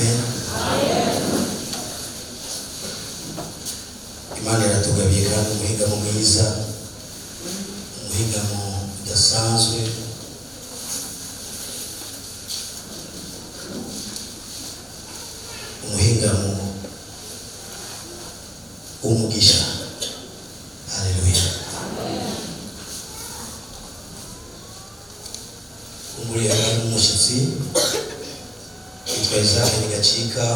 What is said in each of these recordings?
Amen. Imana yatugabiye kandi umuhingamo mwiza, umuhingamo udasanzwe, umuhingamo w'umugisha. Haleluya. Umuriya kandi umushyitsi witwa Isaac Nigacika,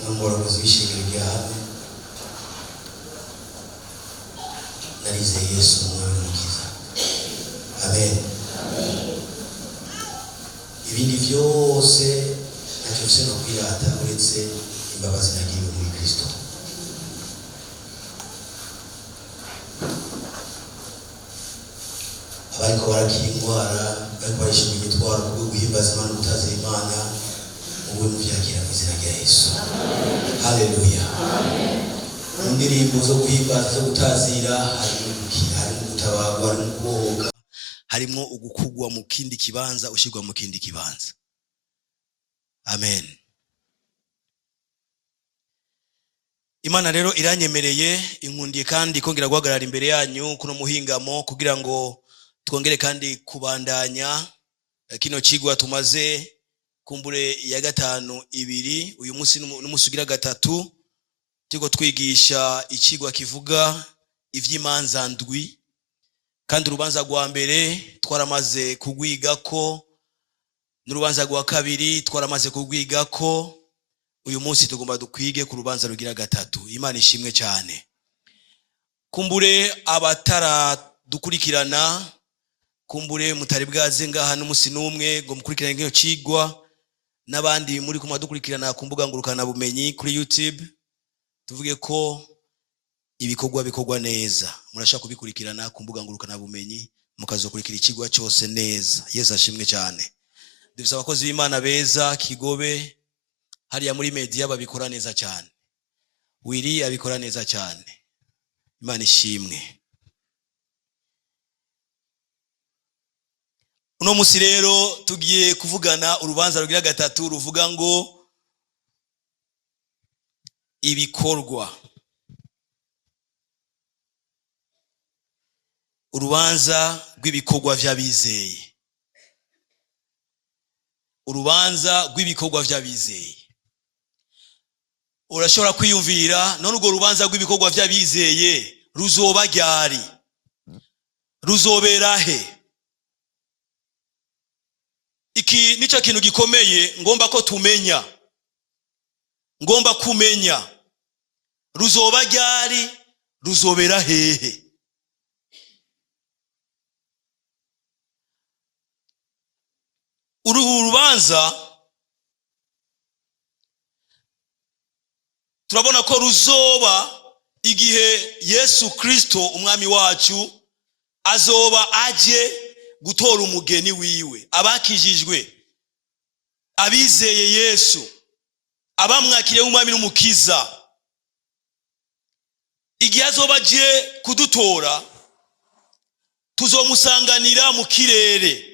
n'umuyobozi w'ishingiro rya hano. Narize Yesu umwami n'umukiza. Amen. Ibindi byose ntacyo bise no kwirata uretse imbabazi nagiriwe muri Kristo. Abariko barakira indwara, bariko barishima imitwaro kubwo guhimbaza Imana, gutazira Imana, ubu muvyakira mu izina rya Yesu. Haleluya. Mu ndirimbo zo guhimbaza, zo gutazira, harimo gutabagwa, harimo kubohoka, harimo ugukugwa mu kindi kibanza, ushirwa mu kindi kibanza. Amen. Imana rero iranyemereye, inkundiye kandi kongera guhagarara imbere yanyu kuno muhingamo kugira ngo twongere kandi kubandanya kino cigwa tumaze kumbure ya gatanu ibiri. Uyu munsi n'umusugira gatatu tuko twigisha icigwa kivuga ivy'imanza ndwi, kandi urubanza rwa mbere twaramaze kugwigako, n'urubanza rwa kabiri twaramaze kugwigako. Uyu munsi tugomba dukwige ku rubanza rugira gatatu. Imana ishimwe cyane. Kumbure abatara dukurikirana, kumbure mutari bwaze ngaha n'umusi n'umwe ngo mukurikirane nk'iyo cigwa, n'abandi muri kuma dukurikirana ku mbuga ngurukana bumenyi kuri YouTube, tuvuge ko ibikorwa bikorwa neza. Murashaka kubikurikirana ku mbuga ngurukana bumenyi, mukazokurikira ikigwa cyose neza. Yesu ashimwe cyane. Dufise abakozi b'Imana beza Kigobe, hariya muri media babikora neza cyane. Wiri abikora neza cyane. Imana ishimwe. Uno musi rero tugiye kuvugana urubanza rugira gatatu ruvuga ngo ibikorwa. Urubanza rw'ibikorwa vy'abizeye. Urubanza rw'ibikorwa vy'abizeye. Urashobora kwiyumvira none urwo rubanza rw'ibikorwa vy'abizeye ruzoba ryari? Ruzobera he? Iki nico kintu gikomeye ngomba ko tumenya. Ngomba kumenya ruzoba ryari, ruzobera hehe. Uru rubanza turabona ko ruzoba igihe Yesu Kristo umwami wacu azoba aje gutora umugeni wiwe. Abakijijwe, abizeye Yesu, abamwakiriye umwami n'umukiza, igihe azoba aje kudutora, tuzomusanganira mu kirere.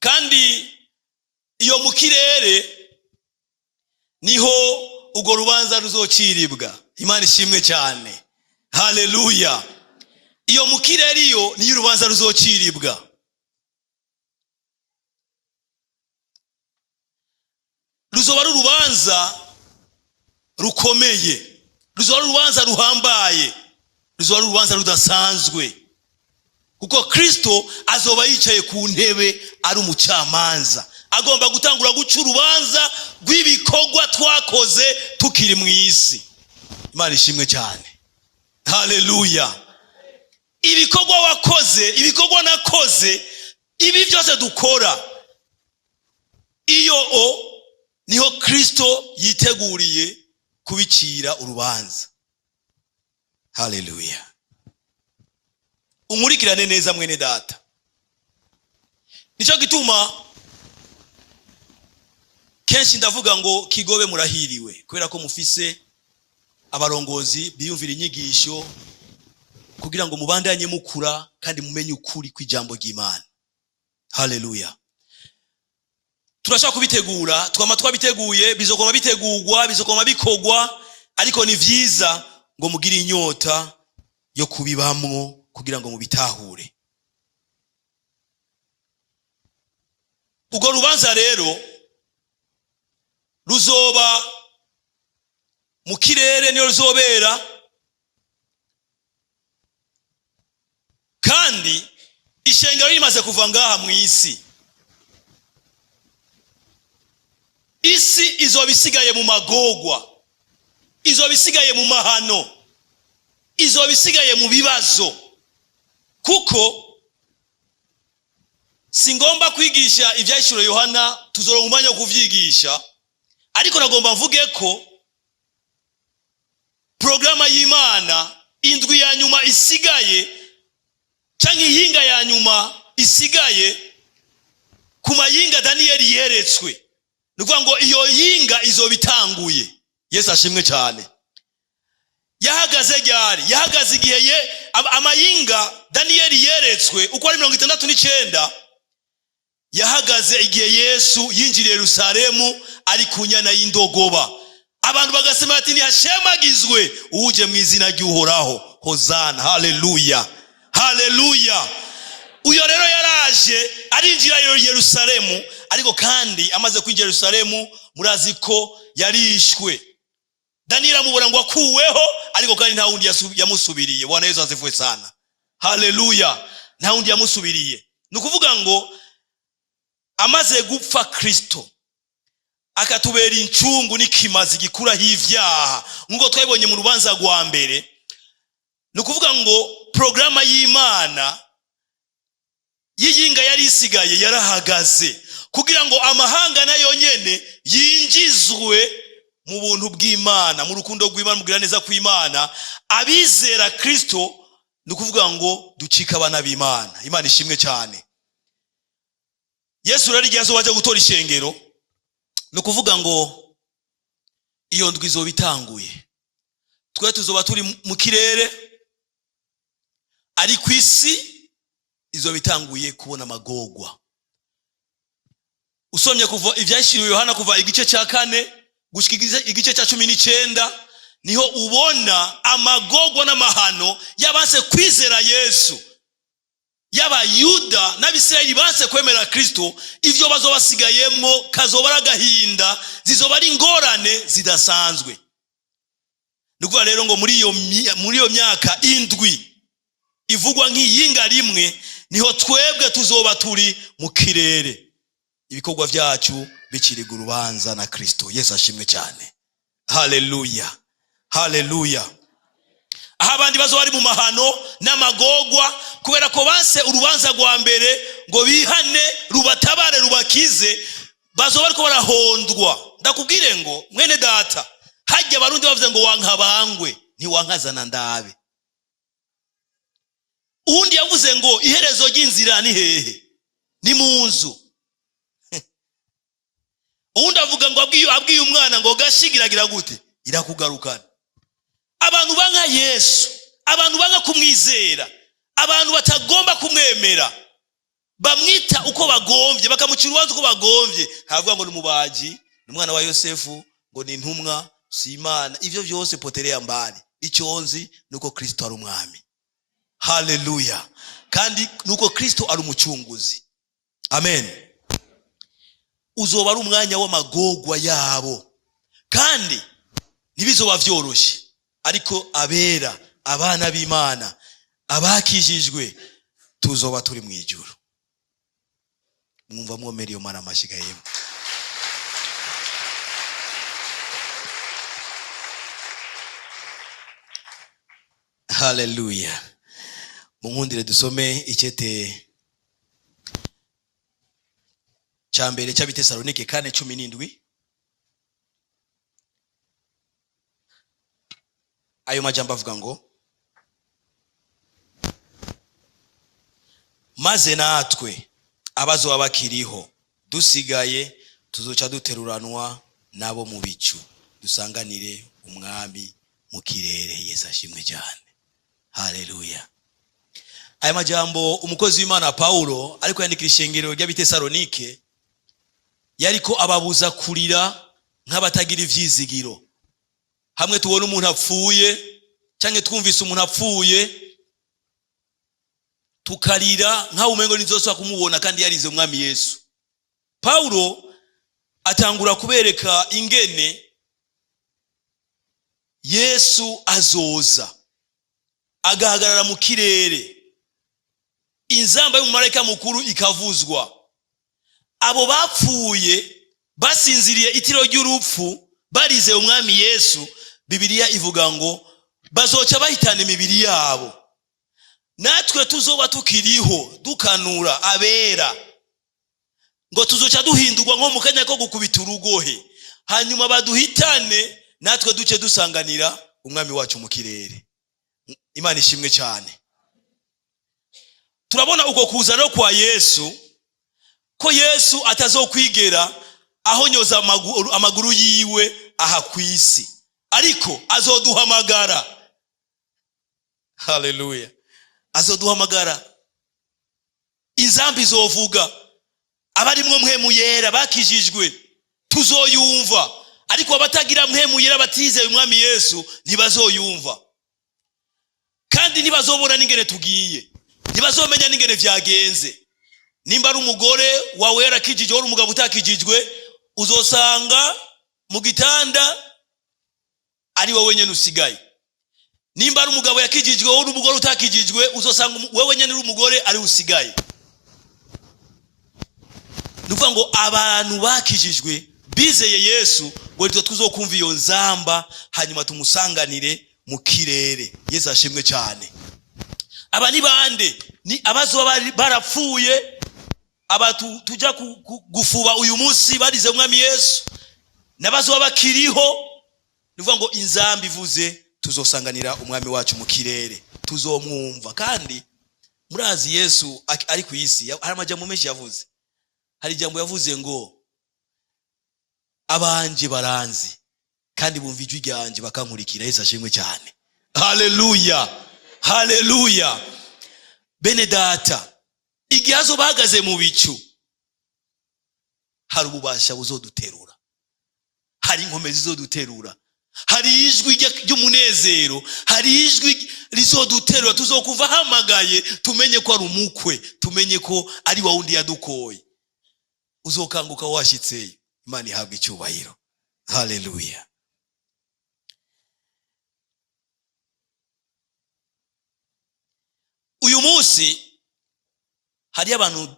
Kandi iyo mu kirere niho ugo rubanza ruzociribwa. Imana ishimwe cyane. Haleluya. Iyo mu kirere iyo niyo urubanza ruzociribwa. Ruzoba ari urubanza rukomeye, ruzoba ari urubanza ruhambaye, ruzoba ari urubanza rudasanzwe, kuko Kristo azoba yicaye ku ntebe ari umucamanza, agomba gutangura guca urubanza rw'ibikorwa twakoze tukiri mu isi. Imana ishimwe cyane. Haleluya. Ibikorwa wakoze, ibikorwa nakoze, ibi byose dukora, iyo niho Kristo yiteguriye kubicira urubanza. Haleluya. Umurikirane neza mwene data. Nico gituma kenshi ndavuga ngo Kigobe murahiriwe, kubera ko mufise abarongozi biyumvira inyigisho kugira ngo mubandanye mukura kandi mumenye ukuri kw'ijambo ry'Imana. Haleluya. turashaka kubitegura, twama twabiteguye, bizokoma bitegurwa, bizokoma bikogwa, ariko ni vyiza ngo mugire inyota yo kubibamwo kugira ngo mubitahure. Ugo rubanza rero ruzoba mu kirere, niyo ruzobera, kandi ishengero rimaze kuva ngaha mu isi. Isi izoba isigaye mu magogwa, izoba isigaye mu mahano, izoba isigaye mu bibazo, kuko singomba kwigisha ivyahishuro Yohana, tuzoronka umwanya wo kuvyigisha, ariko nagomba mvuge ko programa y'Imana indwi ya nyuma isigaye, canke yinga ya nyuma isigaye ku mayinga Danieli yeretswe, nukuvuga ngo iyo yinga izobitanguye. Yesu ashimwe cyane. Yahagaze ryari? Yahagaze igihe amayinga Danieli yeretswe uko ari 69, yahagaze igihe Yesu yinjiriye Yerusalemu ari ku nyana y'indogoba. Abantu bagasema ati ntihashemagizwe uje mu izina ry'Uhoraho, hozana, haleluya, haleluya. Uyo rero yaraje arinjira Yerusalemu, ariko kandi amaze kwinjira Yerusalemu murazi ko yarishwe. Danieli amubona ngo akuweho, ariko kandi nta wundi yamusubiriye. Bwana Yesu asifiwe sana, haleluya. Nta wundi yamusubiriye. Nukuvuga ngo amaze gupfa Kristo akatubera incungu n'ikimazi gikuraho ivyaha, ngo twabibonye mu rubanza rwa mbere. Nukuvuga ngo programa y'Imana yiyinga yari isigaye yarahagaze kugira ngo amahanga nayo nyene yinjizwe mu buntu bw'Imana, mu rukundo rw'Imana, mu giraneza kw'Imana. Abizera Kristo nukuvuga ngo ducika abana b'Imana. Imana ishimwe cyane. Yesu rari gihazo waje gutora ishengero, nukuvuga ngo iyo ndwi izobitanguye, twe tuzoba turi mu kirere, ari ku isi izobitanguye kubona amagogwa. Usomye kuva ivyahishuriwe Yohana kuva igice cya 4 gushika igice cya 19, niho ubona amagogwa n'amahano yabanse kwizera Yesu, y'Abayuda n'Abisirayeli banse kwemera Kristo. Ivyo bazobasigayemwo kazoba agahinda, zizoba ari ingorane zidasanzwe. Nukuvuga rero ngo muri iyo myaka indwi ivugwa nk'iyinga rimwe, niho twebwe tuzoba turi mu kirere, ibikorwa vyacu bikiriga urubanza na Kristo. Yesu ashimwe cyane, haleluya, haleluya. Aha abandi bazoba ari mu mahano n'amagogwa kubera ko banse urubanza rwa mbere ngo bihane, rubatabare, rubakize, bazoba ariko barahondwa. Ndakubwire ngo mwene data, hajya abarundi bavuze ngo wankabangwe ntiwankazana ndabe. Undi yavuze ngo iherezo ry'inzira ni hehe? Ni mu nzu. Undi avuga ngo abwiye umwana ngo gashigiragira gute? Irakugarukana. Abantu banga Yesu, abantu banga kumwizera, abantu batagomba kumwemera, bamwita uko bagomvye, bakamucira urubanza uko bagomvye. Havuga ngo ni umubaji, ni umwana wa Yosefu, ngo ni intumwa, si Imana. Ivyo vyose potelea mbali. Icyo nzi nuko Kristo ari umwami, haleluya, kandi nuko Kristo ari umucunguzi, amen. Uzoba ari umwanya w'amagogwa yabo, kandi ntibizoba vyoroshe, ariko abera, abana b'Imana, abakijijwe, tuzoba turi mu ijuru. Mwumva mwomera iyo Mana amashigayemo. Haleluya. Munkundire dusome icyete cya mbere cy'Abitesalonike 4:17. Ayo majambo avuga ngo, maze natwe abazoba bakiriho dusigaye tuzoca duteruranwa nabo mu bicu dusanganire umwami mu kirere. Yesu ashimwe cyane, haleluya. Aya majambo umukozi w'Imana Paulo ariko yandikira ishengero ry'Abitesalonike yariko ababuza kurira nk'abatagira ivyizigiro. Hamwe tubona umuntu apfuye canke twumvise umuntu apfuye tukarira nkaho umengo nizoswa kumubona kandi yarize umwami Yesu. Paulo atangura kubereka ingene Yesu azoza agahagarara mu kirere, inzamba y'umumarayika mukuru ikavuzwa, abo bapfuye basinziriye itiro ry'urupfu barize umwami Yesu. Bibiliya ivuga ngo bazoca bahitana imibiri yabo. Natwe tuzoba tukiriho dukanura abera ngo tuzoca duhindurwa nko mu kanya ko gukubita urugohe, hanyuma baduhitane natwe duce dusanganira umwami wacu mu kirere. Imana ishimwe cyane. Turabona uko kuza no kwa Yesu ko Yesu atazokwigera ahonyoza amaguru yiwe aha kwisi, ariko azoduhamagara. Haleluya. Azoduhamagara, inzambi zovuga, abarimwo mpwemu yera bakijijwe tuzoyumva, ariko abatagira mpwemu yera batizeye umwami Yesu ntibazoyumva, kandi ntibazobona n'ingene tugiye, ntibazomenya n'ingene vyagenze. Nimba ari umugore wawe yarakijijwe uri umugabo utakijijwe, uzosanga mu gitanda ari wowe nyene usigaye. Nimba ari umugabo yakijijwe uri umugore utakijijwe, uzosanga wewe nyene uri umugore ari usigaye. Nuvuga ngo abantu bakijijwe bizeye Yesu ngo rito tuzokumva iyo nzamba, hanyuma tumusanganire mu kirere. Yesu ashimwe cyane. Aba ni bande? Ni abazoba barapfuye, abatu tujya gufuba uyu munsi barize umwami Yesu, nabazoba bakiriho. Nuvuga ngo inzamba ivuze tuzosanganira umwami wacu mu kirere, tuzomwumva. Kandi murazi Yesu ari ku isi hari amajambo menshi yavuze. Hari ijambo yavuze ngo abanje baranzi kandi bumva ijwi ryanje bakankurikira. Yesu ashimwe cyane. Haleluya, haleluya. Bene data, igihe azobahagaze mu bicu hari ububasha buzoduterura, hari inkomezi zizoduterura, hari ijwi ry'umunezero, hari ijwi rizoduterura. Tuzokumva hamagaye, tumenye ko ari umukwe, tumenye ko ari wa wundi yadukoye. Uzokanguka washitseyo. Imana ihabwe icyubahiro. Haleluya. Uyu munsi hari abantu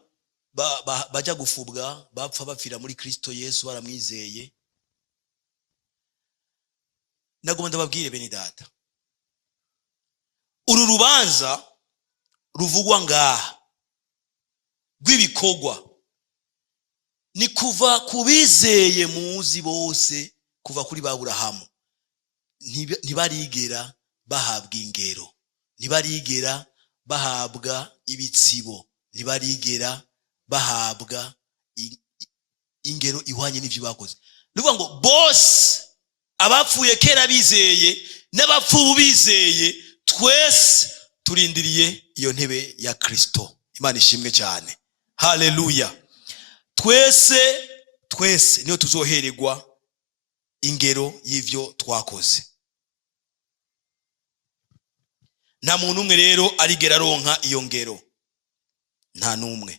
baja gufubwa, bapfa bapfira muri Kristo Yesu baramwizeye. Nagomba ndababwire bene data, uru rubanza ruvugwa ngaha rw'ibikogwa ni kuva kubizeye muzi bose, kuva kuri Aburahamu. Ntibarigera bahabwa ingero, ntibarigera bahabwa ibitsibo, ntibarigera bahabwa ingero ihwanye n'ivyo bakoze. Nuvuga ngo bose abapfuye kera bizeye n'abapfu bizeye, twese turindiriye iyo ntebe ya Kristo. Imana ishimwe cyane. Haleluya. Twese niyo tuzohererwa ingero y'ivyo twakoze. Nta muntu umwe rero arigera ronka iyo ngero, nta numwe.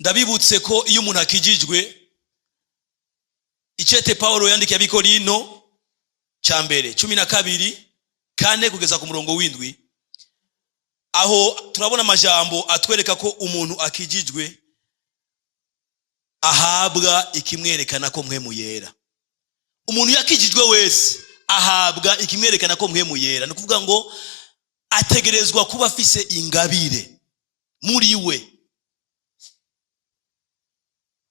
Ndabibutse ko iyo umuntu akijijwe, icete Paulo yandikiye Abikorino ca mbere 12:4 kugeza ku murongo w'indwi, aho turabona amajambo atwereka ko umuntu akijijwe ahabwa ikimwerekana ko mpwemu yera. Umuntu yakijijwe wese ahabwa ikimwerekana ko mpwemu yera. Ni kuvuga ngo ategerezwa kuba afise ingabire muri we.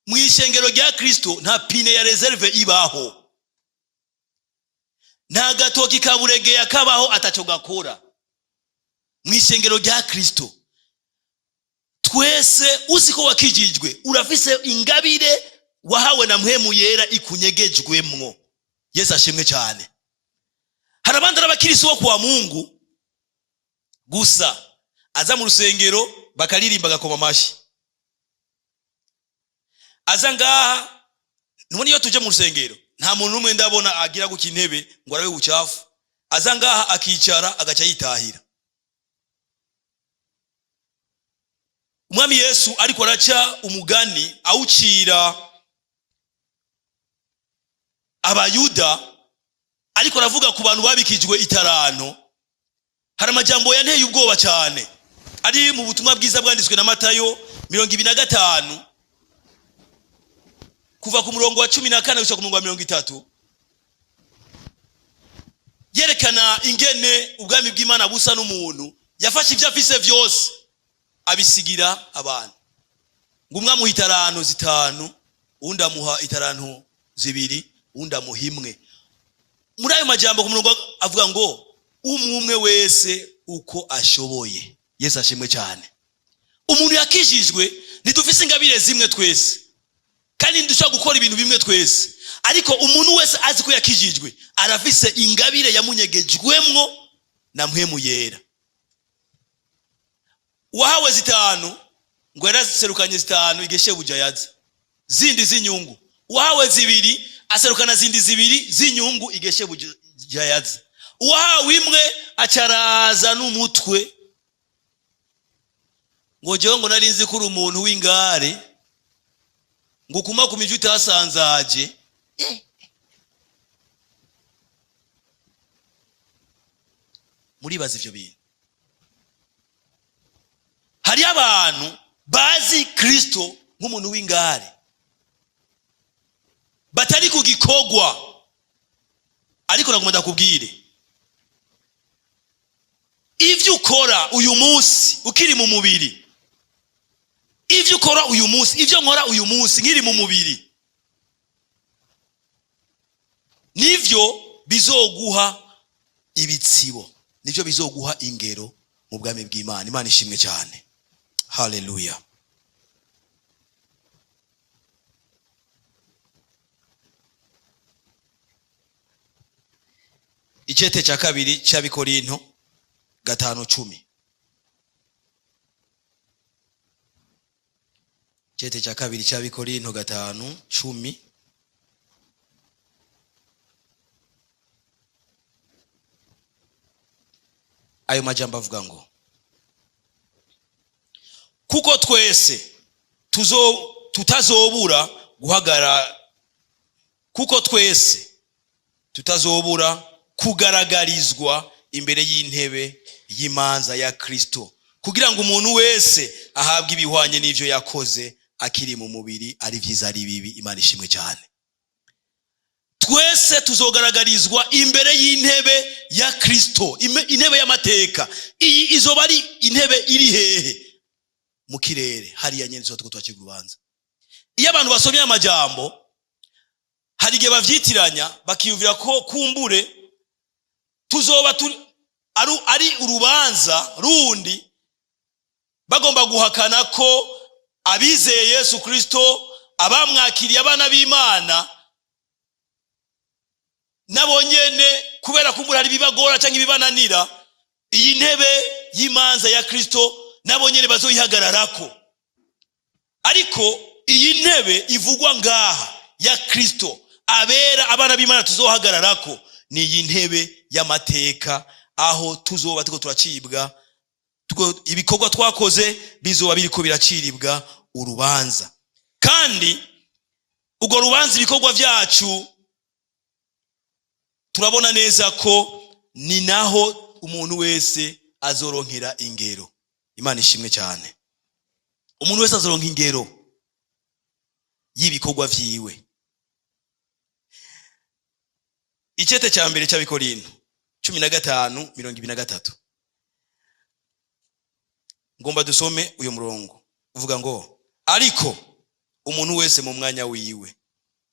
Mu ishengero rya Kristo nta pine ya reserve ibaho, nta gatoki kaburegeye akabaho ataco gakora. Mu ishengero rya Kristo twese uziko wakijijwe urafise ingabire wahawe na mpwemu yera ikunyegejwemwo. Yesu ashimwe cyane. Hari abandi abakirisi bo kwa Mungu gusa aza mu rusengero bakaririmba gakoma amashi. Aza ngaha nubona iyo tuje mu rusengero nta muntu numwe ndabona agira guka intebe ngo arabe ubucafu. Aza ngaha akicara agaca yitahira. Umwami Yesu ariko araca umugani awucira abayuda, ariko aravuga ku bantu babikijwe itaranto. Hari amajambo yanteye ubwoba cyane ari mu butumwa bwiza bwanditswe na Matayo 25 kuva ku murongo wa 14 gushika ku murongo wa 30, yerekana ingene ubwami bw'Imana busa n'umuntu yafashe ivyo afise vyose abisigira abantu. Ngo umwe amuha itaranto 5, undi amuha itaranto 2, undi amuha 1. Muri ayo majambo ku murongo avuga ngo umwe wese uko ashoboye. Yesu ashimwe cyane. Umuntu yakijijwe ntidufise ingabire zimwe twese, kandi ndushaka gukora ibintu bimwe twese, ariko umuntu wese azi ko yakijijwe arafise ingabire yamunyegejwemwo na mpwemu yera. Uwahawe 5 ngo yaraserukanye 5 igeshebuja yaza zindi z'inyungu. Uwahawe 2 aserukana zindi 2 z'inyungu igeshebuja yaza. Uwahawe 1 acaraza n'umutwe ngo jewe ngo narinzi kuri umuntu w'ingare ngo kuma ku miju itasanzaje. Muribaza ivyo bintu. Hari abantu bazi Kristo nk'umuntu w'ingare batari kugikogwa, ariko nagomba ndakubwire ivyo ukora uyu munsi ukiri mu mubiri, ivyo ukora uyu munsi, ivyo nkora uyu munsi nkiri mu mubiri, nivyo bizoguha ibitsibo, nivyo bizoguha ingero mu bwami bw'Imana. Imana ishimwe cyane. Hallelujah. Icete cya 2 cy'Abikorinto 5:10. Icete cya 2 cy'Abikorinto 5:10. Ayo majambo avuga ngo kuko twese tutazobura guhagarara, kuko twese tutazobura kugaragarizwa imbere y'intebe y'imanza ya Kristo, kugira ngo umuntu wese ahabwe ibihwanye n'ivyo yakoze akiri mu mubiri, ari vyiza ari bibi. Imana ishimwe cyane. Twese tuzogaragarizwa imbere y'intebe ya Kristo, intebe y'amateka. Iyi izoba ari intebe iri hehe? Mu kirere hariya nyene zo twakigurubanza. urubanza. Iyo abantu basomye amajambo hari igihe bavyitiranya bakiyumvira ko kumbure tuzoba ari urubanza rundi bagomba guhakana ko abizeye Yesu Kristo, abamwakiriye abana b'Imana nabo nyene kubera kumbura hari bibagora cyangwa ibibananira, iyi ntebe y'imanza ya Kristo nabo nyene bazoyihagararako. Ariko iyi ntebe ivugwa ngaha ya Kristo, abera abana b'Imana tuzohagararako, ni iyi ntebe y'amateka, aho tuzoba tuko turacibwa, ibikorwa twakoze bizoba biriko biraciribwa urubanza. Kandi ubwo rubanza ibikorwa vyacu turabona neza ko ni naho umuntu wese azoronkera ingero. Imana ishimwe cyane. Umuntu wese azoronka ingero y'ibikorwa vyiwe. Icete cya 1 cy'Abikorinto 15:23. Ngomba dusome uyu murongo uvuga ngo ariko umuntu wese mu mwanya wiwe.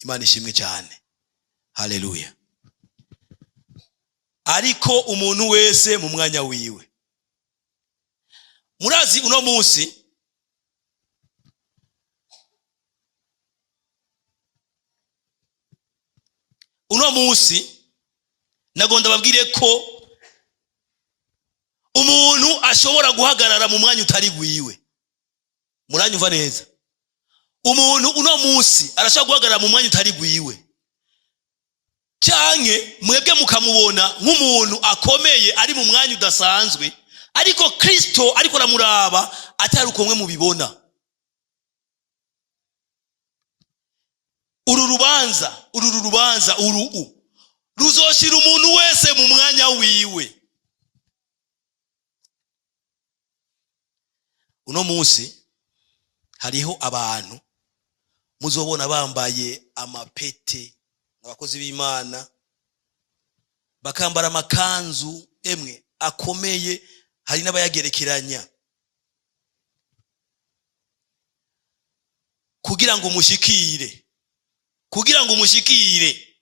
Imana ishimwe cyane. Haleluya. Ariko umuntu wese mu mwanya wiwe. Murazi uno munsi nagonda babwire ko umuntu ashobora guhagarara mu mwanya utari gwiwe. muranyumva neza? Umuntu uno munsi arashaka guhagarara mu mwanya utari gwiwe, canke mwebwe mukamubona nk'umuntu akomeye ari mu mwanya udasanzwe, ariko Kristo ariko aramuraba atari uko mwe mubibona. Uru rubanza ruzoshira umuntu wese mu mwanya wiwe. Uno munsi hariho abantu muzobona bambaye amapete, abakozi b'Imana bakambara amakanzu emwe akomeye, hari n'abayagerekeranya kugira ngo mushikire,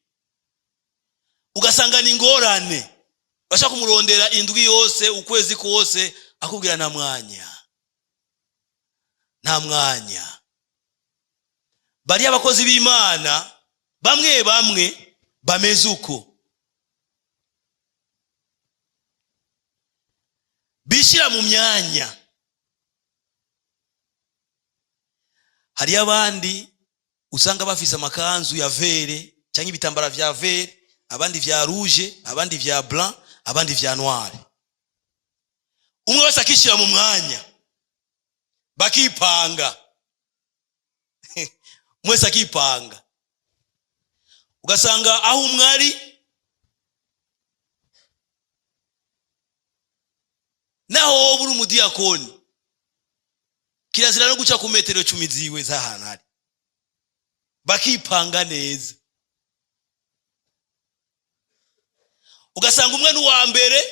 ugasanga ni ngorane, bashaka kumurondera indwi yose ukwezi kose akubwira nta mwanya. Bari abakozi b'Imana bamwe bameze uko, bishira mu myanya. Hari abandi usanga bafise amakanzu ya vere cyangwa ibitambara vya vere, abandi vya rouge, abandi vya blanc, abandi vya noir. Umwe wese akishira mu mwanya, bakipanga mwese akipanga, ugasanga aho umwari naho buri umudiyakoni kirazira no guca ku metero 10 ziwe z'ahantu hari, bakipanga neza. Ugasanga umwe n'uwa mbere,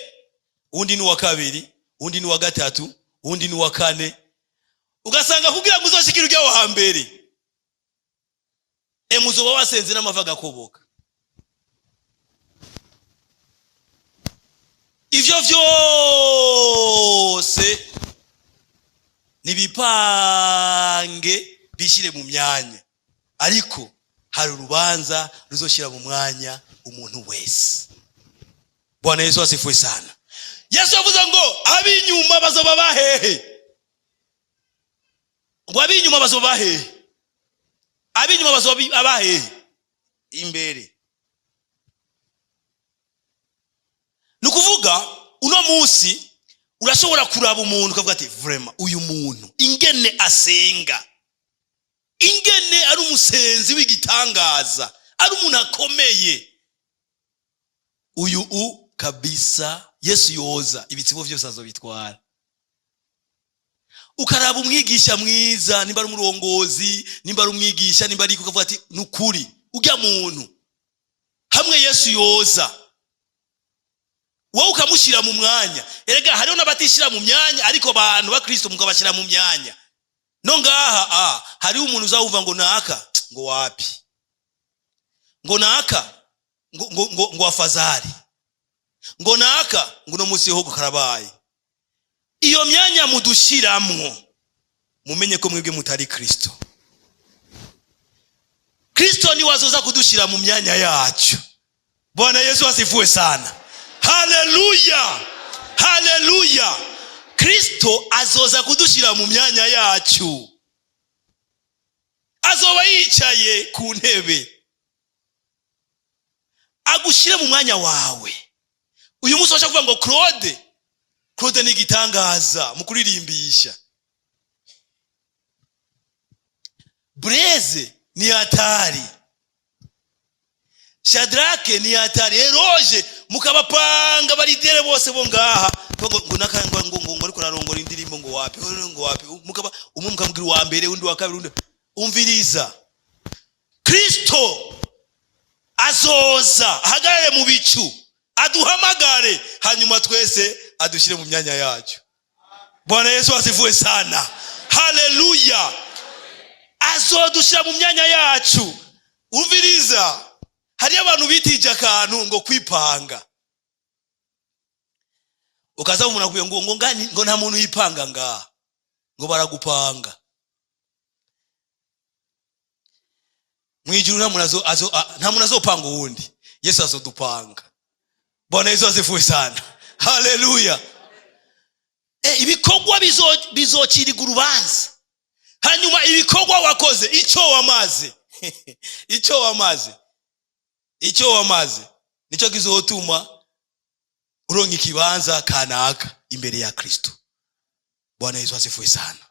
undi n'uwa kabiri, undi n'uwa gatatu, undi n'uwa kane. Ugasanga kugira ngo uzoshikire ujya wa mbere muzoba wasenze n'amava gakoboka. Ivyo vyose nibipange bishire mu myanya, ariko hari urubanza ruzoshira mu mwanya umuntu wese. Bwana Yesu asifiwe sana. Yesu yavuze ngo abinyuma bazoba bahehe. Ngo abinyuma bazoba bahehe. Abinyuma bazoba abahehe imbere. Nukuvuga uno munsi urashobora kuraba umuntu ukavuga ati vraiment uyu muntu ingene asenga, ingene ari umusenzi w'igitangaza, ari umuntu akomeye, uyu kabisa Yesu yoza ibitsibo byose azobitwara. Ukaraba umwigisha mwiza, nimba ari umurongozi, nimba ari umwigisha, nimba ari kuvuga ati nukuri ujya muntu hamwe Yesu yoza, wowe ukamushira mu mwanya. Erega hariho n'abatishira mu myanya, ariko abantu ba Kristo mukabashira mu myanya. No ngaha hari umuntu uzawuva ngo naka ngo wapi, ngo naka ngo afazari, ngo naka ngo no musi ho karabaye. Iyo myanya mudushiramwo mumenye ko mwebwe mutari Kristo. Kristo ni wazoza kudushira mu myanya yacu. Bwana Yesu asifiwe sana. Haleluya, haleluya. Kristo azoza kudushira mu myanya yacu, azoba yicaye ku ntebe agushire mu mwanya wawe. Uyu munsi washa kuvuga ngo Claude ni gitangaza mu kuririmbisha, Blaise ni hatari, Shadrake ni hatari, Eroge mukabapanga baridere bose bo ngaha ngo nakangwa ngo ariko narongora indirimbo ngo wapi mukaba umwe mukamubwira wa mbere undi wa kabiri undi. Umviriza, Kristo azoza hagarare mu bicu aduhamagare, hanyuma twese adushire mu myanya yacu. Bwana Yesu asifiwe sana. Haleluya. Azodushira mu myanya yacu. Umviriza, hari abantu bitije akantu ngo kwipanga. Ukaza umuntu akuye ngo nta muntu yipanga ngaha, ngo baragupanga. Mwijuru nta muntu azopanga uwundi, Yesu azodupanga. Bwana Yesu asifiwe sana. Haleluya. Ibikorwa bizociriga urubanza. hanyuma ibikorwa wakoze icyo wamaze icyo wamaze nicyo kizotuma uronka ikibanza kanaka imbere ya Kristo. Bwana Yesu asifiwe sana.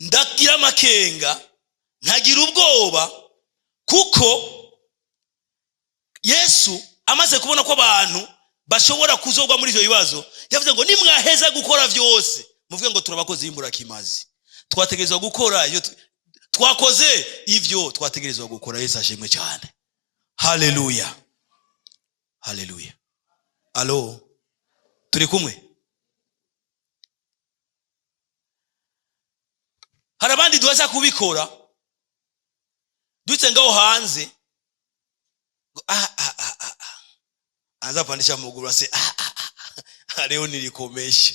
Ndagira amakenga, ntagira ubwoba, kuko Yesu amaze kubona ko abantu bashobora kuzogwa muri ivyo bibazo, yavuze ngo nimwaheza gukora vyose muvuge ngo turabakoze imburakimazi. Twategerezwa gukora iyo twakoze ivyo twategerezwa gukora. Yesu ashimwe cyane. Haleluya, haleluya. Alo, turi kumwe? Hari abandi duhaza kubikora dutse ngaho hanze, anza pandisha muguru ase leo nilikomesha.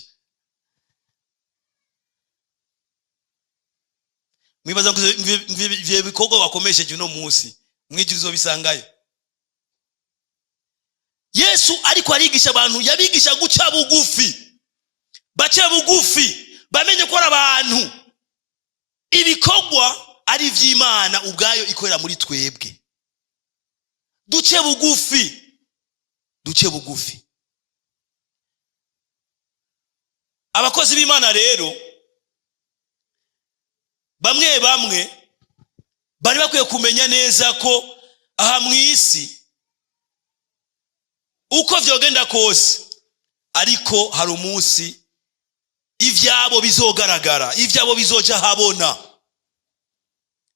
Mwibaza ngo ivyo bikorwa wakomesheje uno munsi mwijirizo bisangayo. Yesu ariko arigisha abantu, yabigisha guca bugufi, bace bugufi, bamenye ko abantu ibikorwa ari vy'Imana ubwayo ikorera muri twebwe. Duce bugufi. Abakozi b'Imana rero bamwe bari bakwiye kumenya neza ko aha mw'isi uko vyogenda kose, ariko hari umunsi ivyabo bizogaragara, ivyabo bizoja habona.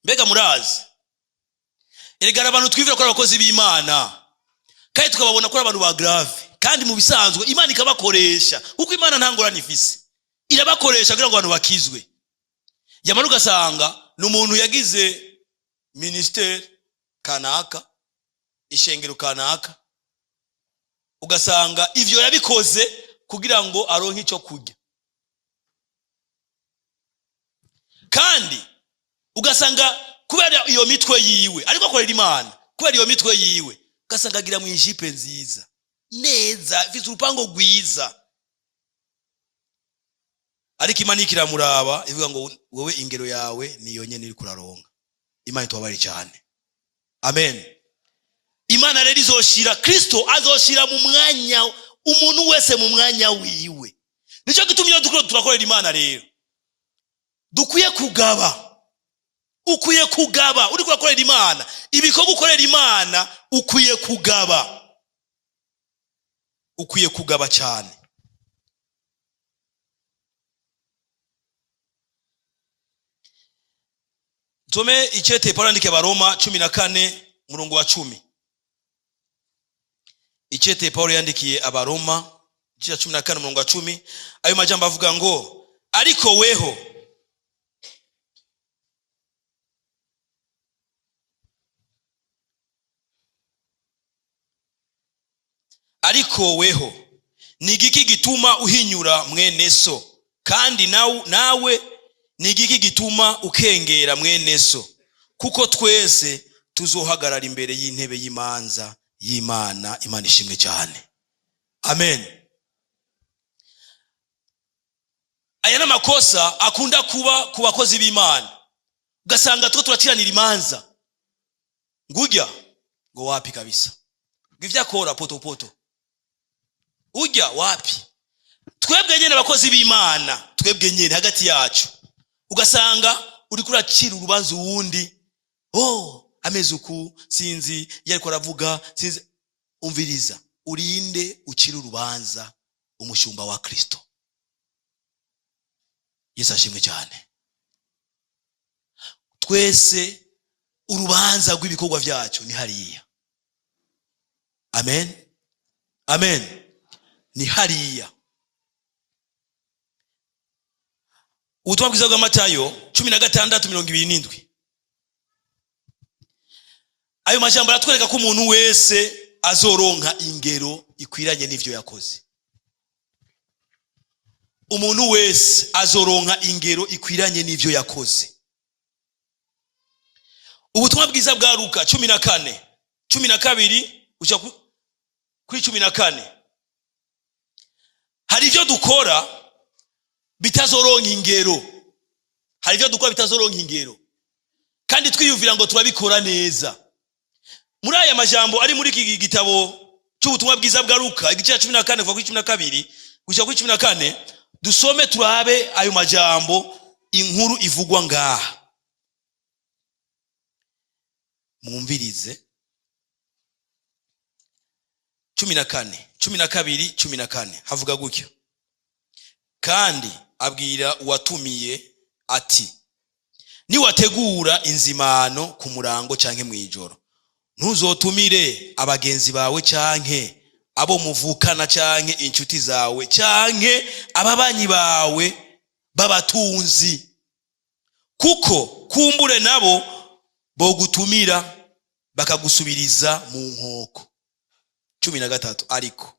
Mbega murazi, erega abantu twivira ko abakozi b'Imana kandi tukababona ko abantu ba grave, kandi mu bisanzwe Imana ikabakoresha, kuko Imana nta ngorane ifise, irabakoresha kugira ngo abantu bakizwe. Yamara ugasanga n'umuntu yagize ministeri kanaka, ishengero kanaka, ugasanga ivyo yabikoze kugira ngo aronke icyo kurya, kandi ugasanga kubera iyo mitwe yiwe ariko akorera Imana, kubera iyo mitwe yiwe ugasanga agira mu ijipe nziza neza, ifite urupango rwiza, ariko Imana ikiramuraba ivuga ngo wowe ingero yawe niyo nyene iri kuraronka. Imana itwabare cyane. Amen. Imana rero izoshira, Kristo azoshira mu mwanya umuntu wese mu mwanya wiwe. Nico gitumye iyo turakorera Imana rero dukwiye kugaba. Ukwiye kugaba, uri kurakorera Imana ibikorwa ukorera Imana, ukwiye kugaba cyane. Tome ichete Paulo andike Baroma 14:10. Ichete Paulo yandikiye Abaroma 14:10. Ayo majambo avuga ngo ariko weho ni igiki gituma uhinyura mwene so, kandi nawe ni igiki gituma ukengera mwene so, kuko twese tuzohagarara imbere y'intebe y'imanza y'Imana. Imana ishimwe cyane. Amen. Aya n'amakosa akunda kuba ku bakozi b'Imana, ugasanga turaciranira imanza, ngujya ngo wapi kabisa, ng'ivyakora poto ujya wapi. Twebwe nyene abakozi b'Imana, twebwe nyene hagati yacu, ugasanga uri kuracira urubanza uwundi, ameze uku, sinzi yariko aravuga, sinzi. Umviriza, urinde ucira urubanza umushumba wa Kristo. Yesu ashimwe cyane. Twese urubanza rw'ibikorwa vyacu ni hariya. Amen. Amen. Ni hariya. Ubutumwa bwiza bwa Matayo 16:27. Ayo majambo aratwereka ko umuntu wese azoronka ingero ikwiranye n'ivyo yakoze. Umuntu wese azoronka ingero ikwiranye n'ivyo yakoze. Ubutumwa bwiza bwa Luka 14:12 uca kuri 14. Hari ivyo dukora bitazoronka ingero, hari ibyo dukora bitazoronka ingero, kandi twiyumvira ngo turabikora neza. Muri aya majambo ari muri iki gitabo cy'ubutumwa bwiza bwa Luka igice cya 14 kuva kuri 12 gushika kuri 14, dusome turabe ayo majambo inkuru ivugwa ngaha. Mwumvirize. 14 12 14 havuga gutyo: kandi abwira uwatumiye ati, niwategura inzimano ku murango canke mwijoro, ntuzotumire abagenzi bawe canke abo muvukana canke inshuti zawe canke ababanyi bawe babatunzi, kuko kumbure nabo bogutumira bakagusubiriza mu nkoko. 13 ariko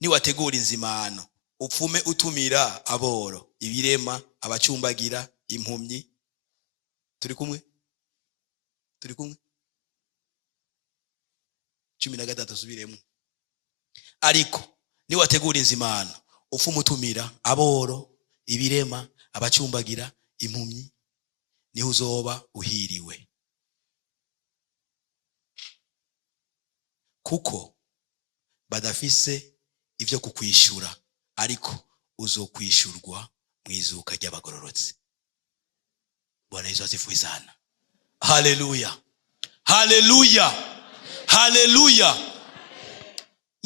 niwategura inzimano, upfume utumira aboro, ibirema, abacumbagira, impumyi. Turi kumwe? 13 subiremo. Ariko niwategura inzimano, upfume utumira aboro, ibirema, abacumbagira, impumyi, niho uzoba uhiriwe. Kuko badafise ivyo kukwishura, ariko uzokwishurwa mwizuka ry'abagororotsi. Bwana Yesu asifiwe sana. Haleluya, haleluya, haleluya.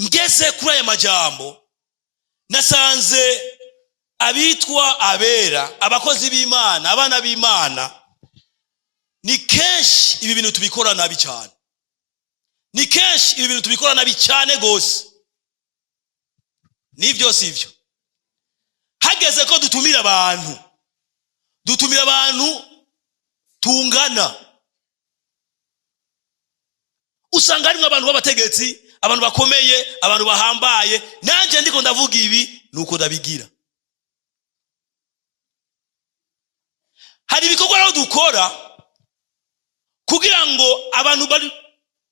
Ngeze kuri aya majambo, nasanze abitwa abera, abakozi b'Imana, abana b'Imana, ni kenshi ibi bintu tubikora nabi cyane. Ni kenshi ibi bintu tubikora nabi cyane gose. Nivyo sivyo? Hageze ko dutumira abantu tungana. Usanga harimo abantu b'abategetsi, abantu bakomeye, abantu bahambaye, nanje ndiko ndavuga ibi nuko ndabigira. Hari ibikorwa rero dukora kugira ngo abantu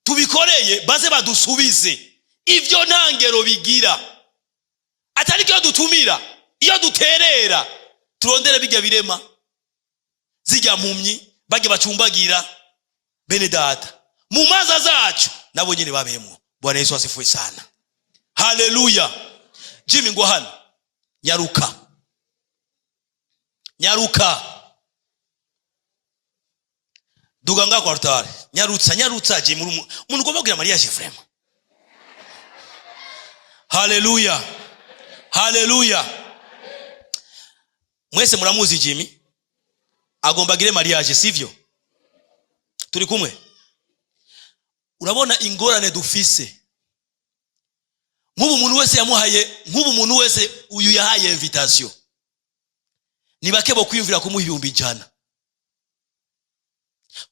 tubikoreye baze badusubize. Ivyo ntangero bigira. Atari cyo dutumira, iyo duterera turondere bijya birema, zijya mpumyi, bage bacumbagira bene data mu maza zacu, nabo nyine babemo. Bwana Yesu asifiwe sana. Haleluya. Jimmy ngo hano nyaruka duganga kwa altare, nyarutsa Jimmy, umuntu ugomba kugira mariage vraiment. Haleluya, haleluya. Mwese muramuzi Jimmy agomba gire mariage, sivyo? Turi kumwe? Urabona ingorane dufise. Nk'ubu umuntu wese uyu yahaye invitation, ni bake bo kwiyumvira kumuha 100,000.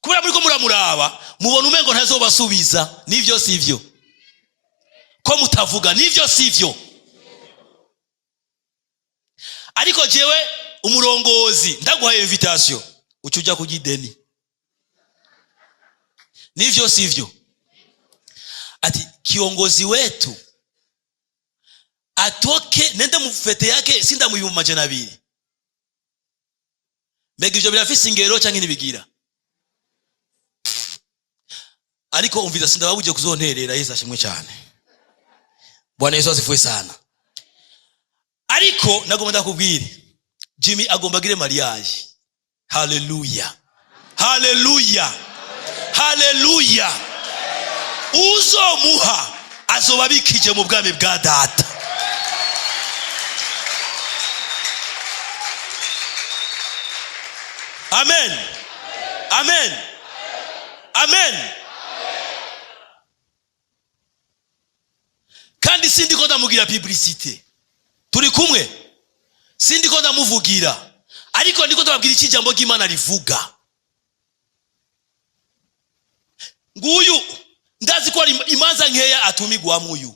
Kubera muri ko muramuraba mubona umengo ntazobasubiza. Nivyo sivyo? Ko mutavuga nivyo sivyo? Ariko jewe umurongozi ndaguhaye invitation, ucuja kugideni. Nivyo sivyo? Ati kiongozi wetu atoke nende mufete yake sinda mu 200. Mbega ivyo birafise ingero canke nibigira? Ariko umviza sinda babuje kuzonterera. Yesu ashimwe cyane. Bwana Yesu asifiwe sana. Ariko nagomba ndakubwire, Jimmy agomba gire mariage. Haleluya, haleluya, haleluya. Uzomuha azobabikije mu bwami bwa data. Amen, amen, amen. Kandi sindi ko ndamugira publicité. Turi kumwe? Sindi ko ndamuvugira, ariko ndiko ndababwira iki jambo ry'Imana rivuga. Nguyu ndazi ko imanza nkeya atumigwa muyu.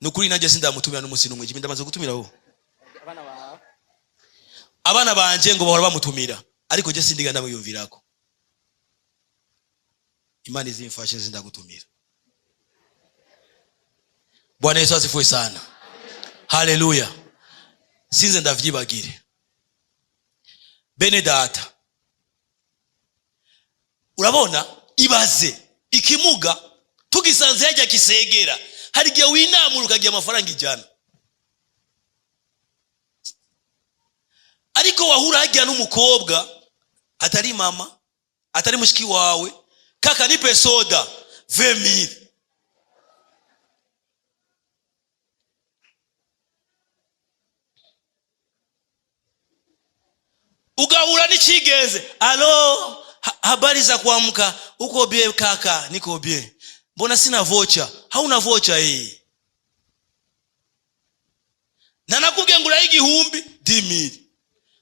Nukuri nanjye sindamutumira n'umunsi n'umwe. Jimmy ndamaze gutumira ho abana banje ngo bahora bamutumira, ariko je sindiga ndamuyumvirako. Imana izimfashe sindagutumira. Bwana Yesu asifiwe sana. Haleluya. Sinze ndavyibagire. bene data, urabona ibaze ikimuga tugisanze yajya kisegera, hari gihe winamura ukagira amafaranga ijana, ariko wahura hajya n'umukobwa atari mama atari mushiki wawe, kaka nipe soda 20,000, ugahura n'ikigenze, alo habari za kuamka, uko bie kaka? Niko bie. Mbona sina vocha? Hauna vocha hii? Na nakubwiye ngura igihumbi 10,000,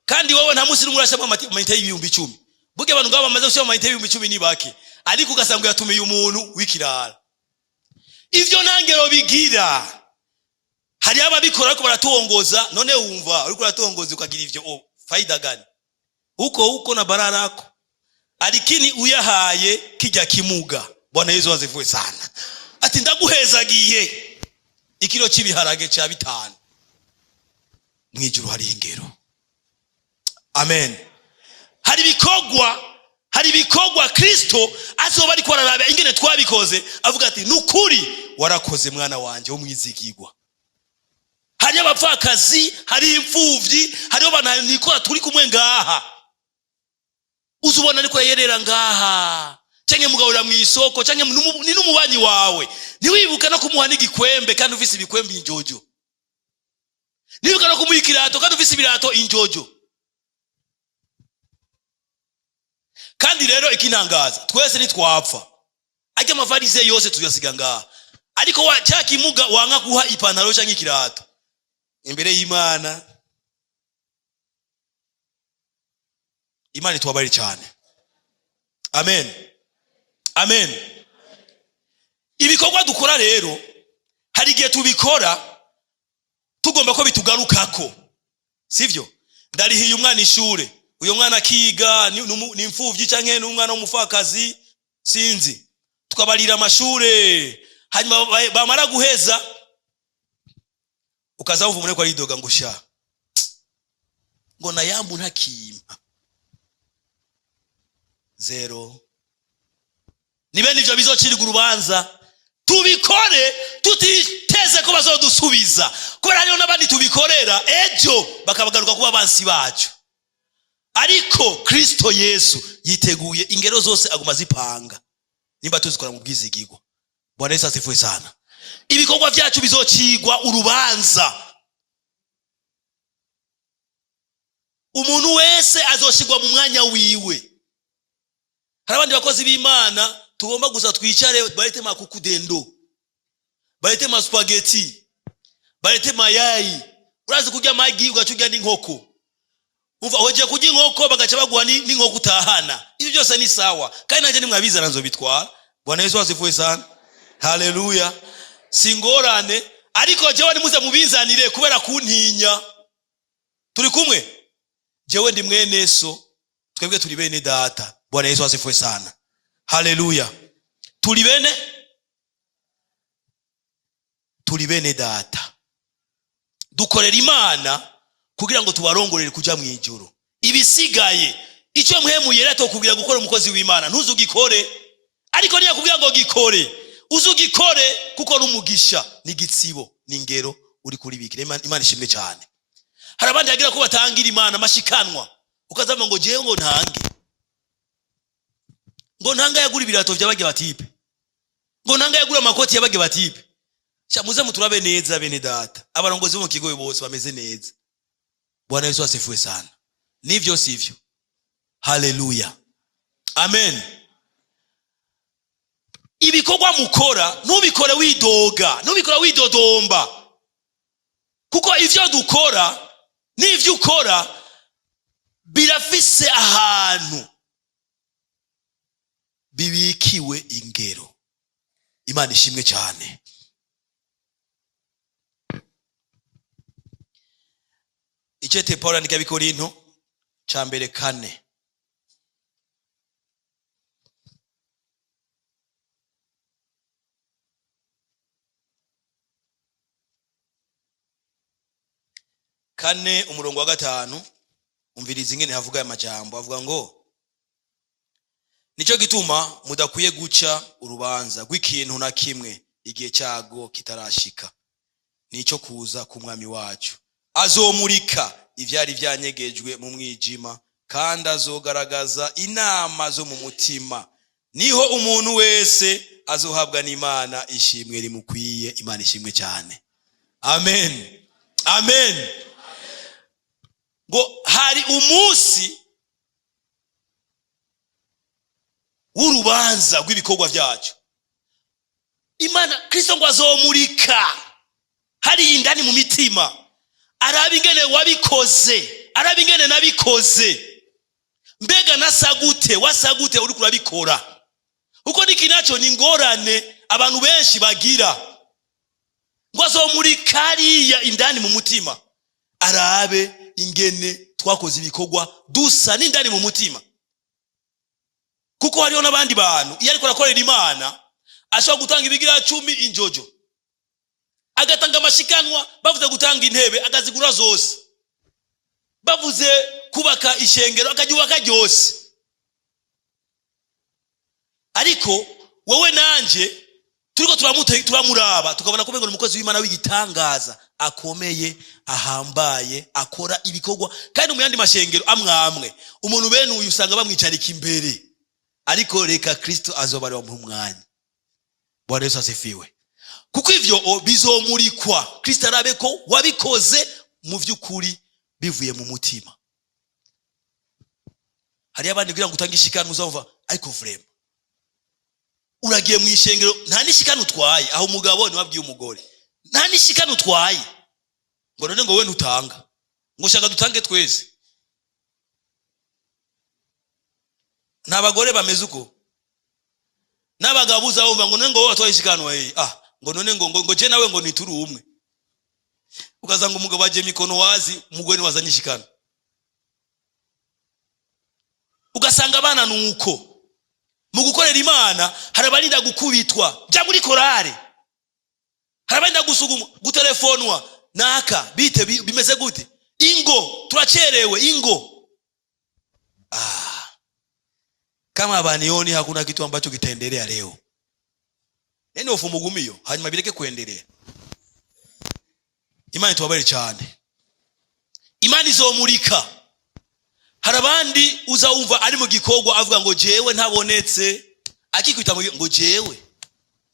kandi wowe nta musi n'umurashama amayinite y'ibihumbi 10. Buge abantu ngaba bamaze gushama amayinite y'ibihumbi 10 ni baki, ariko ugasanga yatumiye umuntu w'ikirara. Ivyo ntangero bigira. Hari ababikora ariko baratuongoza, none wumva uriko uratuongoza ukagira ivyo faida gani? Uko na bararako, alikini uyahaye kijya kimuga. Bwana Yesu azivuye sana. Ati ndaguhezagiye ikiro cy'ibiharage cya 5 mwijuru hari ingero. Amen. Hari bikogwa Kristo azoba ari kwararabe ingene twabikoze, avuga ati nukuri warakoze mwana wanje wo mwizigirwa. Hari abapfakazi, hari imfuvyi, hari abana nikora turi kumwe ngaha, uzubona niko yerera ngaha, cyangwa mugahurira mu isoko, cyangwa ni n'umubanyi wawe, ntiwibuka no kumuha n'igikwembe kandi ufise ibikwembe injojo, ntiwibuka no kumuha ikirato kandi ufise ibirato injojo. Kandi rero ikinangaza, twese nitwapfa ajya amavarize yose tuyasiga ngaha, ariko cya kimuga wanga guha ipantaro cyangwa ikirato imbere y'Imana. Imana itwabari cyane. Amen. Amen. Ibikorwa dukora rero, hari igihe tubikora tugomba ko bitugarukako, sivyo? Ndarihiye umwana ishure, uyo mwana akiga ni imfuvyi canke n'umwana w'umufakazi sinzi, tukabarira amashure, hanyuma bamara guheza ukaza uvumune ko ari doga ngusha ngo nayambu ntakimpa zero. Nibe nivyo bizocirwa urubanza. Tubikore tutiteze ko bazodusubiza, kubera hariho n'abandi tubikorera ejo bakabagaruka kuba abansi bacu. Ariko Kristo Yesu yiteguye ingero zose aguma zipanga, nimba tuzikora mu bwizigirwa. Bwana Yesu asifiwe sana. Ibikorwa byacu bizocirwa urubanza. Umuntu wese azoshirwa mu mwanya wiwe. Hari abandi bakozi b'Imana tugomba gusa twicare, barete makukudendo, barete ma spaghetti, barete mayayi. Urazi kurya magi ugacurya n'inkoko, umva hoje kurya inkoko bagaca baguha n'inkoko utahana. Ibyo byose ni sawa, kandi nanje nimwabiza nanzo bitwara. Bwana Yesu asifiwe sana. Haleluya. Singorane, ariko jewe nimuze mubinzanire kubera kuntinya. Turi kumwe? Jewe ndi mwene so, twebwe turi bene data. Bwana Yesu asifiwe sana. Haleluya. Turi bene data. Dukorera Imana kugira ngo tubarongorere kuja mu ijuru. Ibisigaye icyo muhemu yerato kugira gukora umukozi w'Imana ntuzugikore, ariko niya kugira ngo gikore uzugikore kuko n'umugisha n'igitsibo n'ingero uri kuri bikire. Imana ishimwe cyane. Hari abandi yagira ko batangira Imana mashikanwa, ukazama ngo jewe ngo ntange, ngo ntanga yagura ibirato by'abage batipe, ngo ntanga yagura amakoti y'abage batipe. Sha muze muturabe neza bene data, abarongozi bo mu kigo bose bameze neza. Bwana Yesu asifiwe sana. Nivyo sivyo? Haleluya. Amen. Ibikorwa mukora ntubikore widoga, ntubikora widodomba, kuko ivyo dukora n'ivyo ukora birafise ahantu bibikiwe ingero. Imana ishimwe cyane. Ichete Paulo andika Bikorinto ca mbere 4. Kane umurongo wa 5. umviriza ingene havuga aya majambo. Avuga ngo nico gituma mudakwiye guca urubanza rw'ikintu na kimwe igihe cyago kitarashika, nico kuza ku mwami wacu. Azomurika ivyari vyanyegejwe mu mwijima, kandi azogaragaza inama zo mu mutima. Niho umuntu wese azohabwa n'Imana ishimwe rimukwiye. Imana ishimwe cyane. Amen. Amen. Ngo hari umunsi w'urubanza rw'ibikorwa byacu. Imana Kristo ngo azomurika hari indani mu mitima, araba ingene wabikoze, araba ingene nabikoze, mbega nasagute wasagute uri kurabikora. Uko nikinacho ni ngorane abantu benshi bagira. Ngo azomurika hariya indani mu mutima, arabe ingene twakoze ibikorwa dusa n'indani mu mutima. Kuko hariho n'abandi bantu iyo ariko arakorera Imana ashobora gutanga ibigira 10 injojo, agatanga amashikanwa, bavuze gutanga intebe akazigura zose, bavuze kubaka ishengero akaryubaka ryose. Ariko wowe nanje turiko turamuraba tukabona ko ngo umukozi w'Imana w'igitangaza akomeye, ahambaye, akora ibikorwa. Kandi mu yandi mashengero amwamwe umuntu bene uyu usanga bamwicarika imbere, ariko reka Kristo azobare wa mwanya. Bwana Yesu asifiwe. Kuko ivyo bizomurikwa, Kristo arabe ko wabikoze mu vy'ukuri bivuye mu mutima. Hari abandi kugira ngo utange ishikano uzumva ariko vrema uragiye mu ishengero nta nishikano utwaye, aho umugabo ni wabwiye umugore nta nishikano utwaye, ngo none ngo we ntutanga, ngo shaka dutange twese. N'abagore bameze uko, n'abagabuza bumva ngo none ngo wowe watwaye ishikano ngo none ngo je nawe ngo nituri umwe. Ukazanga umugabo aje mikono wazi, umugore ni wazanye ishikano. Ugasanga abana nuko mu gukorera Imana harabarinda gukubitwa, bya muri korale harabarinda gusuguma, gutelefonwa naka bite bimeze gute, ingo turacherewe ingo. Kama abanioni hakuna kitu ambacho kitaendelea leo. Neno ufumugumio hanyuma bireke kuendelea. Imani tuwabari cyane. Imani izomurika. Harabandi uzawumva ari mu gikorwa avuga ngo jewe ntabonetse, akikwita ngo jewe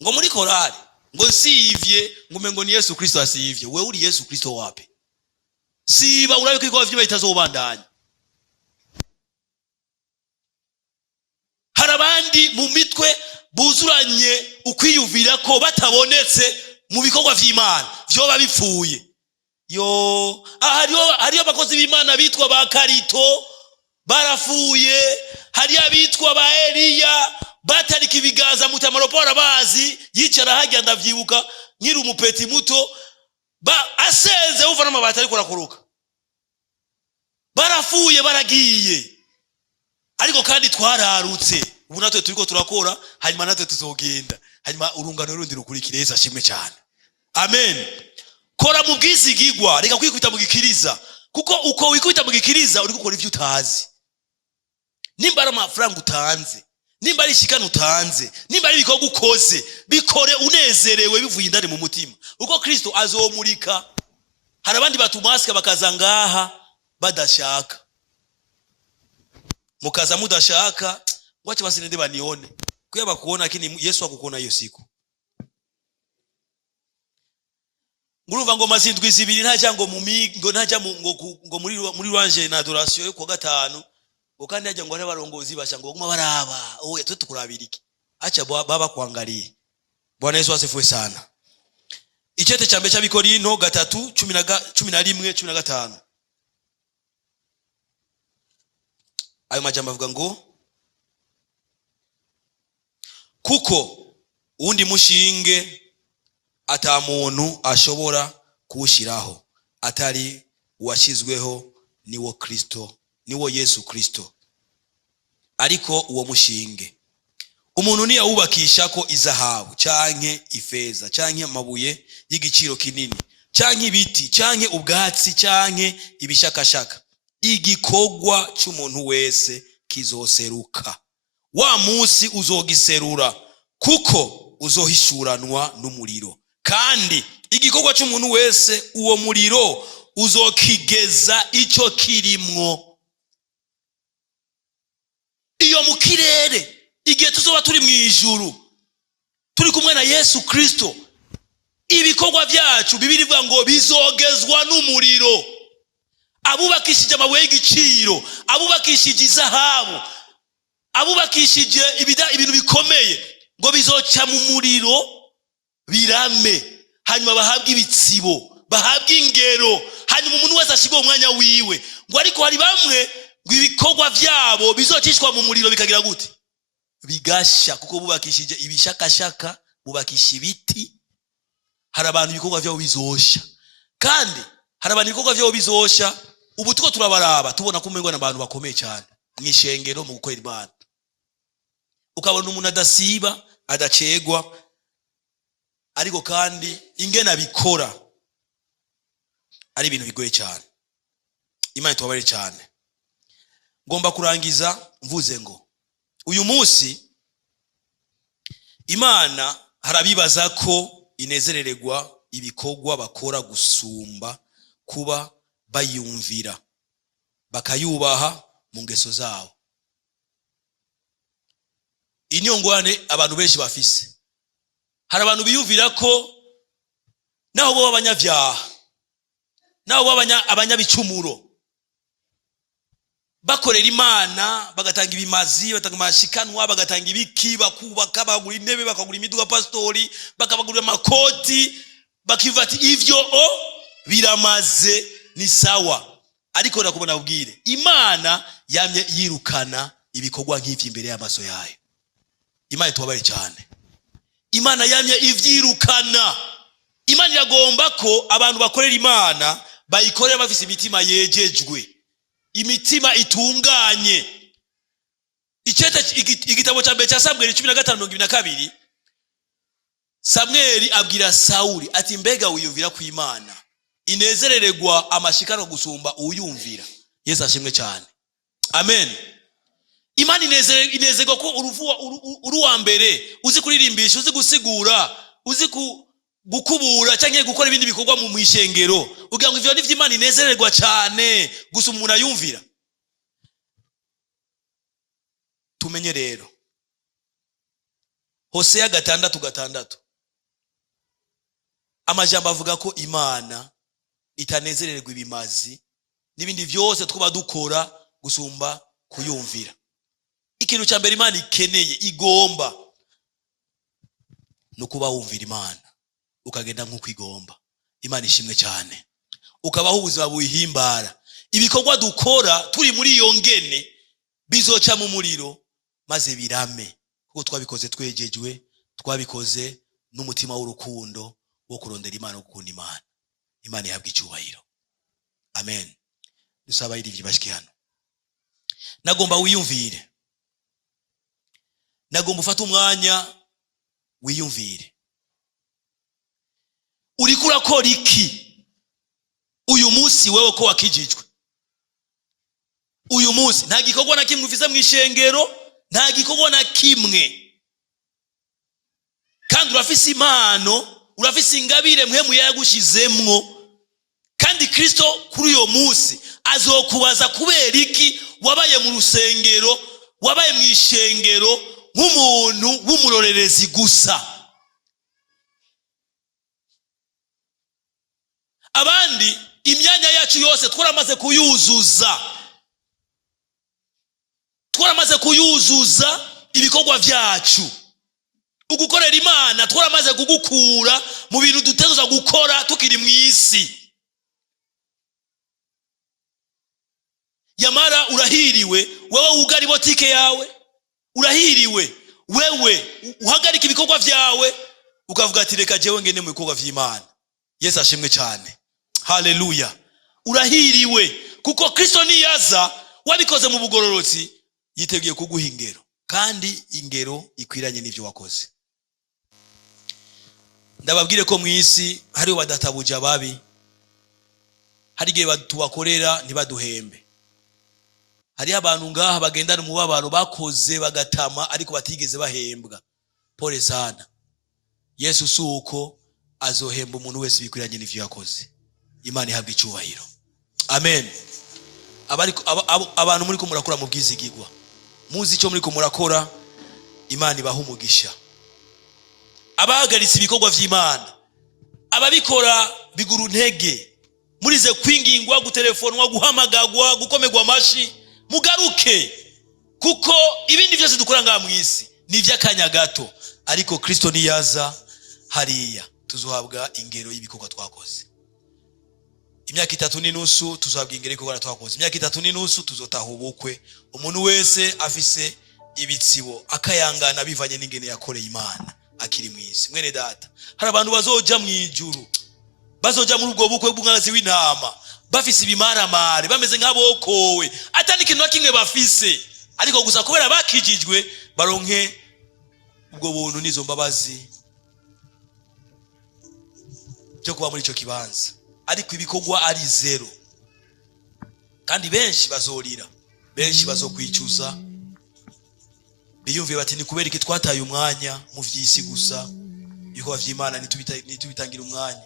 ngo muri korali ngo sivye, ngo mengo ni Yesu Kristo asivye. Wewe uri Yesu Kristo wapi? Siba urabe kwiko bavyo bitazobandanya. Harabandi mu mitwe buzuranye ukwiyuvira ko batabonetse mu bikorwa vy'Imana vyo babipfuye. Hariyo bakozi b'Imana bitwa ba Karito barafuye, hariyo abitwa ba Eliya batarika ibiganza mutamaropora bazi yicara hajya ndavyibuka nkiri umupeti muto asenze uva n'amabati ariko rakuruka, barafuye baragiye. Ariko kandi twararutse, ubu natwe turiko turakora, hanyuma natwe tuzogenda, hanyuma urungano rundi rukurikire. Yesu ashimwe cyane. Amen. Kora mu bwizigigwa, reka kwikwita mu gikiriza, kuko uko wikwita mu gikiriza uri gukora ivyo utazi. Nimba ari amafaranga utanze, nimba ari ishikano utanze, nimba ari ibikorwa ukoze, bikore unezerewe bivuye indani mu mutima, uko Kristo azomurika. Hari abandi batumaska bakaza ngaha badashaka, mukaza mudashaka, wacha basi nende banione kuya bakuona, lakini Yesu akukona hiyo siku. Ngurumva ngo mazindwi zibiri ntaja ngo mumigo ntaja ngo muri rwanje na adoration yo kwa gatanu, ngo kandi ajya ngo ari barongozi basha ngo guma baraba oya twe tukurabiriki, acha baba kuangalie. Bwana Yesu asifiwe sana. Ichete cha mbere cy'Abikorinto 3:11-15. Ayo majambo avuga ngo kuko undi mushinge ata muntu ashobora kuwushiraho atari uwashizweho niwo Kristo, niwo Yesu Kristo. Ariko uwo mushinge umuntu ni awubakisha ko izahabu canke ifeza canke amabuye y'igiciro kinini canke ibiti canke ubwatsi canke ibishakashaka, igikorwa cy'umuntu wese kizoseruka. Wa munsi uzogiserura kuko uzohishuranwa n'umuriro, kandi igikorwa cy'umuntu wese uwo muriro uzokigeza icyo kirimwo. Iyo mu kirere, igihe tuzoba turi mu ijuru turi kumwe na Yesu Kristo, ibikorwa byacu Bibiliya ivuga ngo bizogezwa n'umuriro. Abubakishije amabuye y'igiciro, abubakishije izahabu, abubakishije ibintu bikomeye, ngo bizoca mu muriro birame, hanyuma bahabwe ibitsibo, bahabwe ingero, hanyuma umuntu wese ashigwe umwanya wiwe. Ngo ariko hari bamwe ngo ibikorwa byabo bizocishwa mu muriro bikagira gute? Bigasha, kuko bubakishije ibishakashaka, bubakisha ibiti. Hari abantu ibikorwa byabo bizosha, kandi hari abantu ibikorwa byabo bizosha. Ubu tuko turabaraba tubona ko umengo n'abantu bakomeye cyane mwishengero mu gukorera Imana, ukabona umuntu adasiba adacegwa, ariko kandi ingena bikora ari ibintu bigoye cyane. Imana itubabare cyane. Ngomba kurangiza mvuze ngo uyu munsi Imana harabibaza ko inezerererwa ibikorwa bakora gusumba kuba bayumvira bakayubaha mu ngeso zabo. Inyongwane abantu benshi bafise, hari abantu biyumvira ko naho bo abanyabyaha, naho bo abanyabicumuro, bakorera Imana, bagatanga ibimazi, batanga amashikanwa, bagatanga ibiki, bakubaka, bagura intebe, bakagura imiduga pastori, bakabagurira amakoti, bakivuga ati ivyo biramaze, ni sawa. Ariko nakubona ubwire Imana yamye yirukana ibikorwa nk'ivyo imbere y'amaso yayo. Imana itubabare cyane. Imana yamye ivyirukana. Imana iragomba ko abantu bakorera Imana bayikorera bafise imitima yejejwe, imitima itunganye. Igitabo cya mbere cya Samweli 15:22, Samweli abwira Sauli ati mbega wiyumvira ku Imana inezerererwa amashikano gusumba uyumvira? Yesu ashimwe cyane. Amen. Imana inezererwa ko uri wa mbere, uzi kuririmbisha, uzi gusigura, uzi gukubura cyangwa gukora ibindi bikorwa mu mwishengero, ugira ngo ivyo ni vy'Imana inezererwa cyane gusa umuntu ayumvira. Tumenye rero Hosea 6:6 amajambo avuga ko Imana itanezererwa ibimazi n'ibindi byose twuba dukora gusumba kuyumvira. Ikintu cya mbere Imana ikeneye, igomba, no kuba wumvira Imana, ukagenda nk'uko igomba. Imana ishimwe cyane. Ukabaho ubuzima buyihimbara. Ibikorwa dukora turi muri iyo ngene bizoca mu muriro maze birame, kuko twabikoze twejejwe, twabikoze n'umutima w'urukundo wo kurondera Imana, wo gukunda Imana. Imana ihabwe icyubahiro. Amen. Dusaba iri bashiki hano. Nagomba wiyumvire. Nagomba ufata umwanya wiyumvire. Uriko urakora iki uyu munsi wewe ko wakijijwe? Uyu munsi nta gikorwa na kimwe ufise mwishengero, nta gikorwa na kimwe, kandi urafise impano, urafise ingabire mpemu yagushizemwo. Kandi Kristo kuri uyo munsi azokubaza kubera iki wabaye mu rusengero, wabaye mwishengero nk'umuntu w'umurorerezi gusa. Abandi imyanya yacu yose twaramaze kuyuzuza ibikorwa byacu. Ugukorera Imana twaramaze kugukura mu bintu dutegerezwa gukora tukiri mu isi. Yamara urahiriwe wewe ugari botike yawe, urahiriwe wewe uhagarika ibikorwa byawe ukavuga ati reka jewe ngene mu bikorwa vy'Imana. Yesu ashimwe cyane. Haleluya. Urahiriwe kuko Kristo niyaza wabikoze mu bugororotsi yiteguye kuguha ingero, kandi ingero ikwiranye n'ivyo wakoze. Ndababwire ko mu isi hari badatabuja babi, hari gihe tubakorera ntibaduhembe. hari abantu ngaha bagendana umubabaro bakoze bagatama ariko batigeze bahembwa. Pole sana. Yesu suko azohemba umuntu wese bikwiranye n'ivyo yakoze. Imana ihabwe icyubahiro. Amen. Abantu muri ko murakora mu bwizigirwa, muzi icyo muri ko murakora, Imana ibaha umugisha. Abahagaritse ibikorwa vy'Imana, ababikora biguru ntege, murize kwingingwa, gutelefonwa, guhamagagwa, gukomegwa amashi, mugaruke, kuko ibindi byose dukora ngaha mu isi ni iby'akanya gato, ariko Kristo niyaza hariya tuzohabwa ingero y'ibikorwa twakoze. Imyaka 3 n'inusu tuzohabwa ingero y'ibikorwa twakoze. Imyaka 3 n'inusu tuzotaha ubukwe. Umuntu wese afise ibitsibo akayangana bivanye n'ingene yakoreye Imana akiri mu isi. Mwene data, hari abantu bazoja mu ijuru, bazoja muri ubwo bukwe bw'umwagazi w'intama, bafise ibimaramare, bameze nk'abokowe, atandi kintu nakimwe bafise, ariko gusa kubera bakijijwe baronke ubwo buntu nizo mbabazi cyo kuba muri ico kibanza. Ariko ibikorwa ari zero, kandi benshi bazorira, benshi bazokwicuza, biyumviye bati ni kubera iki twataye umwanya mu vy'isi gusa, ibikorwa vy'Imana nitubitangira umwanya.